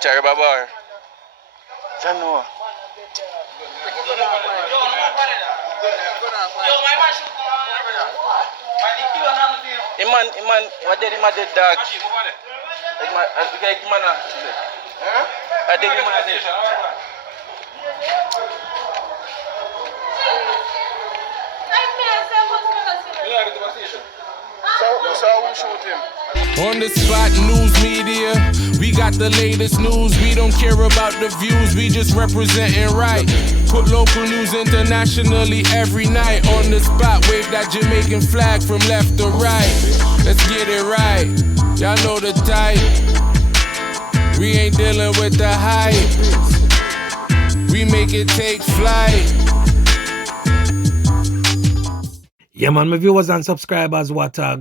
Cherry Babar. Chano. Iman, what did him did dog? Like man, I think him did. So who shoot him? On the spot, news media, we got the latest news. We don't care about the views, we just representing right. Put local news internationally every night. On the spot, wave that Jamaican flag from left to right. Let's get it right, y'all know the type. We ain't dealing with the hype, we make it take flight. Yeah, man, my viewers and subscribers, what a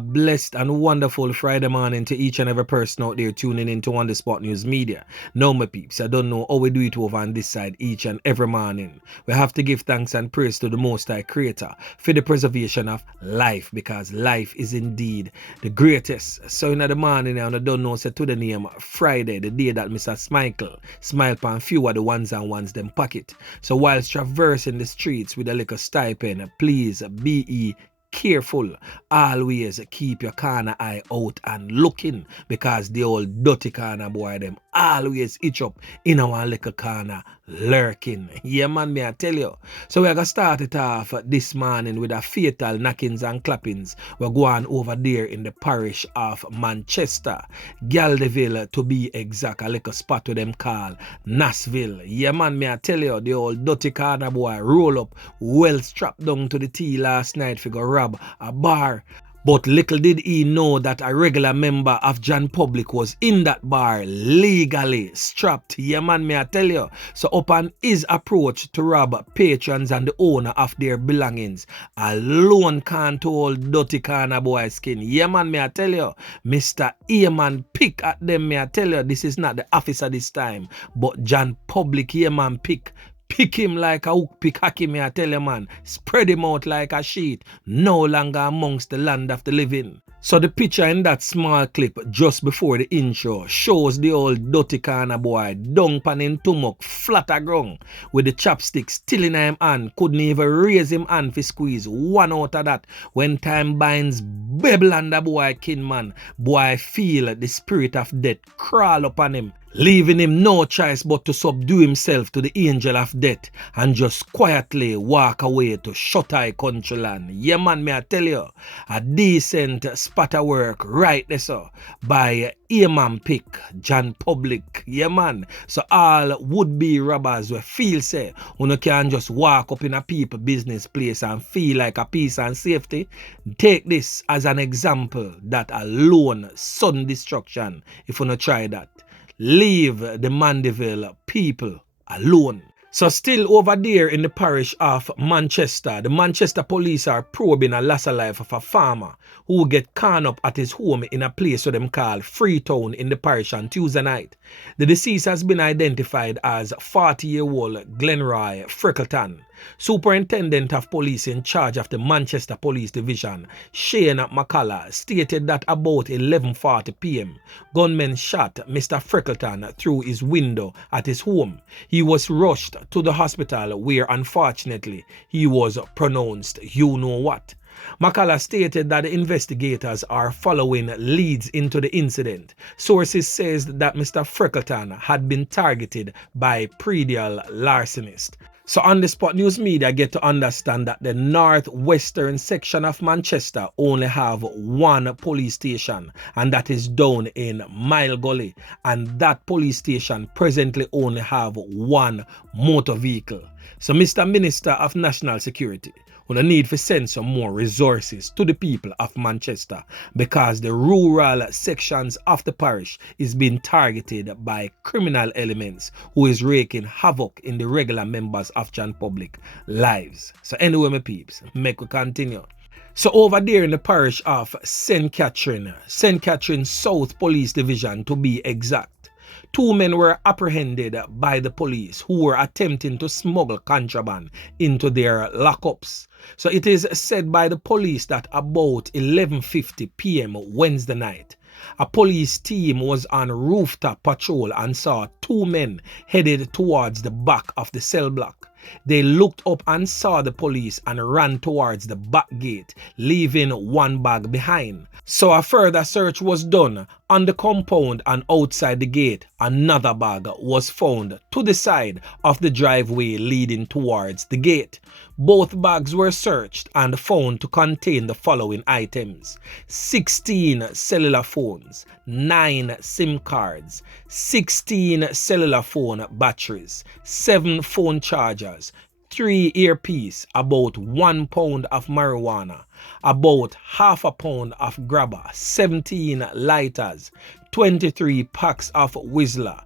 blessed and wonderful Friday morning to each and every person out there tuning into On The Spot News Media. Now, my peeps, I don't know how we do it over on this side each and every morning. We have to give thanks and praise to the Most High Creator for the preservation of life, because life is indeed the greatest. So in the morning, I don't know, say to the name Friday, the day that Mr. Smile pan few of the ones and ones them pocket. So whilst traversing the streets with a little stipend, please be careful. Always keep your corner eye out and looking, because the old dirty corner boy them always itch up in our little corner lurking. Yeah, man, me I tell you. So we're gonna start it off this morning with a fatal knockings and clappings. We're going over there in the parish of Manchester, Mandeville to be exact, a little spot to them call Nashville. Yeah, man, me I tell you, the old dirty corner boy roll up well strapped down to the tea last night for go rob a bar. But little did he know that a regular member of John Public was in that bar legally strapped. Yeah, man, me I tell you. So upon his approach to rob patrons and the owner of their belongings, alone can't hold dirty corner boy skin. Yeah, man, me I tell you. Mr. Earman pick at them, me I tell you. This is not the officer this time, but John Public, Earman pick him like a hook pick, hack him, I tell you, man. Spread him out like a sheet. No longer amongst the land of the living. So the picture in that small clip just before the intro shows the old dirty corner boy dung pan in tumok flat a ground with the chopstick still in him hand. Couldn't even raise him hand for squeeze one out of that. When time binds bebble on the boy kin, man, boy feel the spirit of death crawl upon him, leaving him no choice but to subdue himself to the angel of death and just quietly walk away to shut eye country land. Yeah, man, me I tell you, a decent spot of work right there, so by Earman pick John Public. Yeah, man. So all would-be robbers will feel say you can just walk up in a people business place and feel like a peace and safety. Take this as an example that alone sudden destruction if you not try that. Leave the Mandeville people alone. So still over there in the parish of Manchester, the Manchester police are probing a loss of life of a farmer who get caught up at his home in a place what them call Freetown in the parish on Tuesday night. The deceased has been identified as 40-year-old Glenroy Freckleton. Superintendent of Police in charge of the Manchester Police Division, Shane McCullough, stated that about 11:40 p.m., gunmen shot Mr. Freckleton through his window at his home. He was rushed to the hospital where unfortunately he was pronounced you know what. McCullough stated that the investigators are following leads into the incident. Sources says that Mr. Freckleton had been targeted by predial larcenists. So On The Spot News Media get to understand that the northwestern section of Manchester only have one police station, and that is down in Mile Gully, and that police station presently only have one motor vehicle. So Mr. Minister of National Security, we need to send some more resources to the people of Manchester, because the rural sections of the parish is being targeted by criminal elements who is wreaking havoc in the regular members of John Public lives. So anyway, my peeps, make we continue. So over there in the parish of St. Catherine South Police Division to be exact, 2 men were apprehended by the police who were attempting to smuggle contraband into their lockups. So it is said by the police that about 11:50 p.m. Wednesday night, A police team was on rooftop patrol and saw two men headed towards the back of the cell block. They looked up and saw the police and ran towards the back gate, leaving one bag behind. So a further search was done on the compound and outside the gate. Another bag was found to the side of the driveway leading towards the gate. Both bags were searched and found to contain the following items: 16 cellular phones, 9 SIM cards, 16 cellular phone batteries, 7 phone chargers, 3 earpiece, about 1 pound of marijuana, about half a pound of grabber, 17 lighters, 23 packs of Whistler,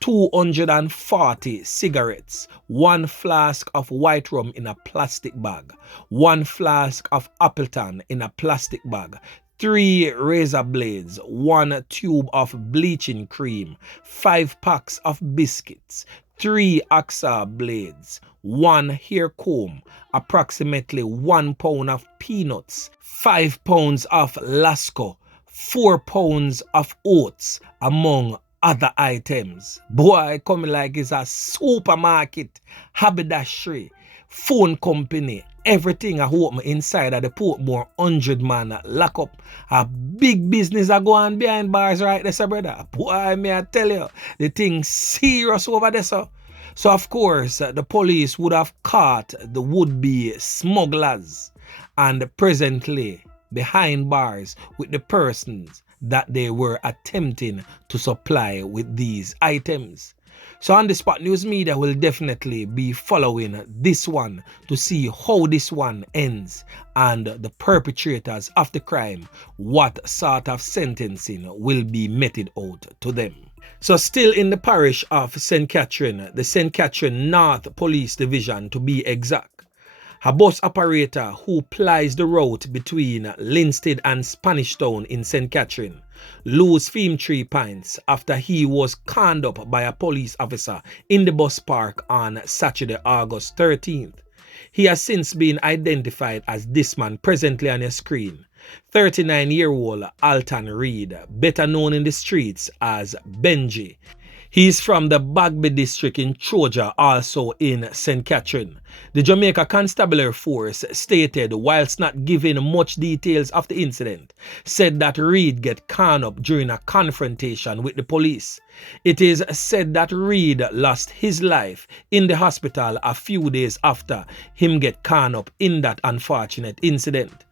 240 cigarettes, 1 flask of white rum in a plastic bag, 1 flask of Appleton in a plastic bag, 3 razor blades, 1 tube of bleaching cream, 5 packs of biscuits, 3 hacksaw blades, 1 hair comb, approximately 1 pound of peanuts, 5 pounds of Lasco, 4 pounds of oats, among other items. Boy, coming like it's a supermarket, haberdashery, phone company, everything I hope me inside of the Portmore 100-man lockup. A big business are going behind bars right there, sir, brother. Boy, may I tell you, the thing serious over there, sir. So of course, the police would have caught the would-be smugglers and presently behind bars with the persons that they were attempting to supply with these items. So On The Spot News Media will definitely be following this one to see how this one ends and the perpetrators of the crime, what sort of sentencing will be meted out to them. So still in the parish of St. Catherine, the St. Catherine North Police Division to be exact, a bus operator who plies the route between Linstead and Spanish Town in St. Catherine lose 3 pints after he was conned up by a police officer in the bus park on Saturday, August 13th. He has since been identified as this man presently on your screen, 39-year-old Alton Reed, better known in the streets as Benji. He's from the Bagby district in Troja, also in St. Catherine. The Jamaica Constabulary Force stated, whilst not giving much details of the incident, said that Reed get conned up during a confrontation with the police. It is said that Reed lost his life in the hospital a few days after him get conned up in that unfortunate incident.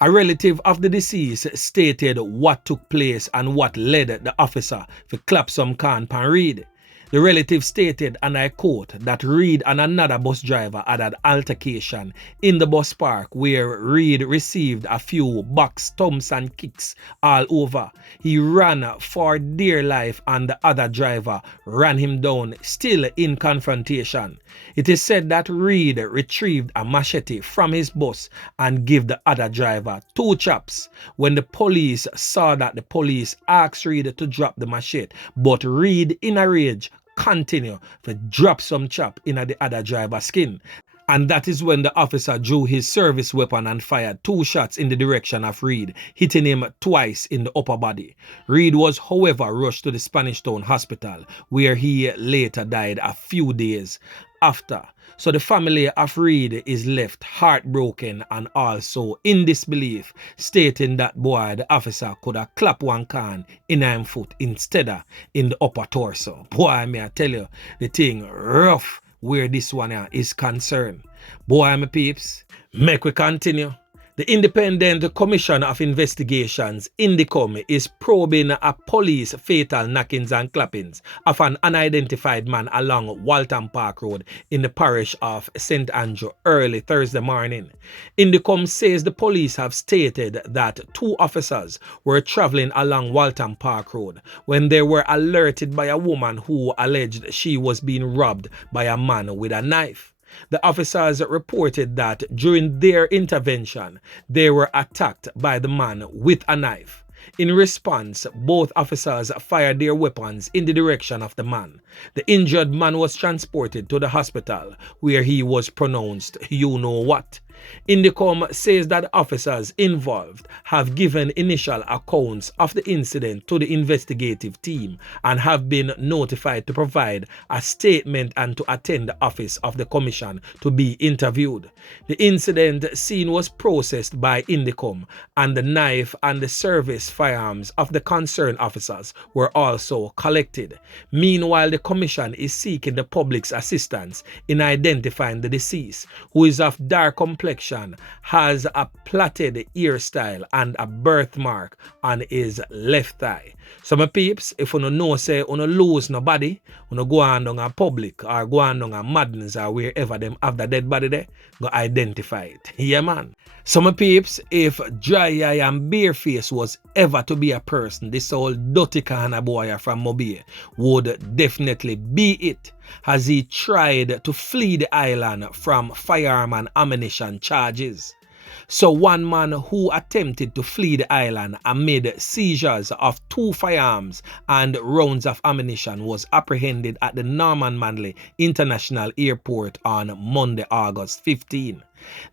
A relative of the deceased stated what took place and what led the officer to clap some can pan Reed. The relative stated, and I quote, that Reed and another bus driver had an altercation in the bus park where Reed received a few bucks, stumps and kicks all over. He ran for dear life and the other driver ran him down, still in confrontation. It is said that Reed retrieved a machete from his bus and gave the other driver 2 chops. When the police saw that, the police asked Reed to drop the machete, but Reed in a rage continue to drop some chop in the other driver's skin. And that is when the officer drew his service weapon and fired 2 shots in the direction of Reed, hitting him twice in the upper body. Reed was, however, rushed to the Spanish Town Hospital, where he later died a few days after. So the family of Reed is left heartbroken and also in disbelief, stating that boy, the officer could have clapped 1 can in him foot instead of in the upper torso. Boy, may I tell you, the thing rough where this one is concerned. Boy, my peeps, make we continue. The Independent Commission of Investigations, INDECOM, is probing a police fatal knockings and clappings of an unidentified man along Waltham Park Road in the parish of St. Andrew early Thursday morning. INDECOM says the police have stated that 2 officers were traveling along Waltham Park Road when they were alerted by a woman who alleged she was being robbed by a man with a knife. The officers reported that during their intervention, they were attacked by the man with a knife. In response, both officers fired their weapons in the direction of the man. The injured man was transported to the hospital, where he was pronounced you know what. Indicom says that officers involved have given initial accounts of the incident to the investigative team and have been notified to provide a statement and to attend the office of the commission to be interviewed. The incident scene was processed by Indicom, and the knife and the service firearms of the concerned officers were also collected. Meanwhile, the commission is seeking the public's assistance in identifying the deceased, who is of dark complexion, has a plaited hairstyle and a birthmark on his left thigh. So my peeps, if you don't know say you don't lose nobody, you don't go on down a public or go on down a madness or wherever them have the dead body there, go identify it. Yeah man. So my peeps, if Dry Eye and Bareface was ever to be a person, this old dirty kind of boy from Mobay would definitely be it, as he tried to flee the island from firearm and ammunition charges. So one man who attempted to flee the island amid seizures of 2 firearms and rounds of ammunition was apprehended at the Mandeville International Airport on Monday, August 15.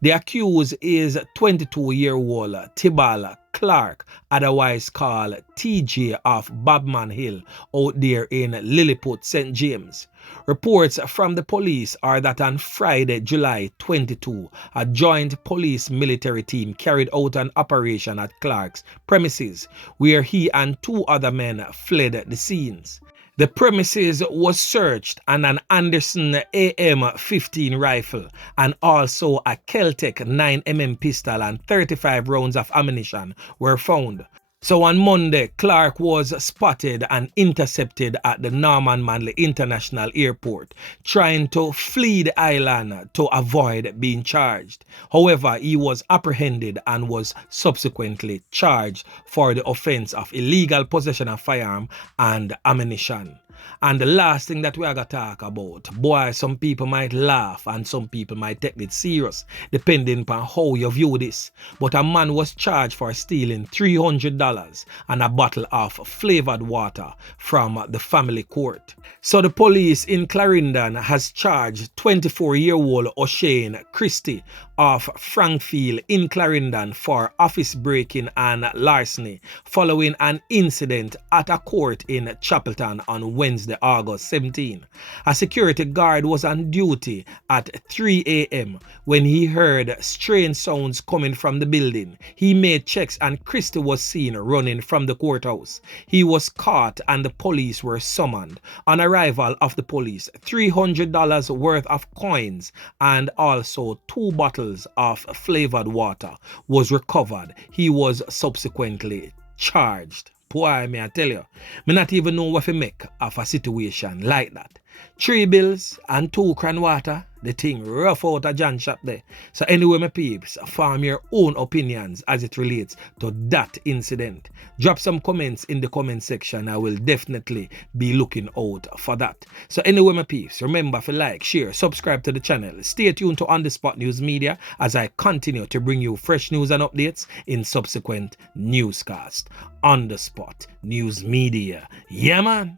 The accused is 22-year-old Tibal Clark, otherwise called TJ of Babman Hill, out there in Lilliput, St. James. Reports from the police are that on Friday, July 22, a joint police military team carried out an operation at Clark's premises, where he and 2 other men fled the scenes. The premises was searched and an Anderson AM-15 rifle and also a Keltec 9mm pistol and 35 rounds of ammunition were found. So on Monday, Clark was spotted and intercepted at the Mandeville International Airport, trying to flee the island to avoid being charged. However, he was apprehended and was subsequently charged for the offense of illegal possession of firearm and ammunition. And the last thing that we are going to talk about, boy, some people might laugh and some people might take it serious, depending on how you view this. But a man was charged for stealing $300 and a bottle of flavored water from the family court. So the police in Clarendon has charged 24-year-old O'Shane Christie of Frankfield in Clarendon for office breaking and larceny following an incident at a court in Chapelton on Wednesday, August 17. A security guard was on duty at 3 a.m. when he heard strange sounds coming from the building. He made checks and Christie was seen running from the courthouse. He was caught and the police were summoned. On arrival of the police, $300 worth of coins and also 2 bottles of flavored water was recovered. He was subsequently charged. Boy, may I tell you, me not even know what to make of a situation like that. 3 bills and 2 cran water, the thing rough out a John shop there. So anyway, my peeps, form your own opinions as it relates to that incident. Drop some comments in the comment section. I will definitely be looking out for that. So anyway, my peeps, remember to like, share, subscribe to the channel. Stay tuned to On The Spot News Media as I continue to bring you fresh news and updates in subsequent newscasts. On The Spot News Media. Yeah, man.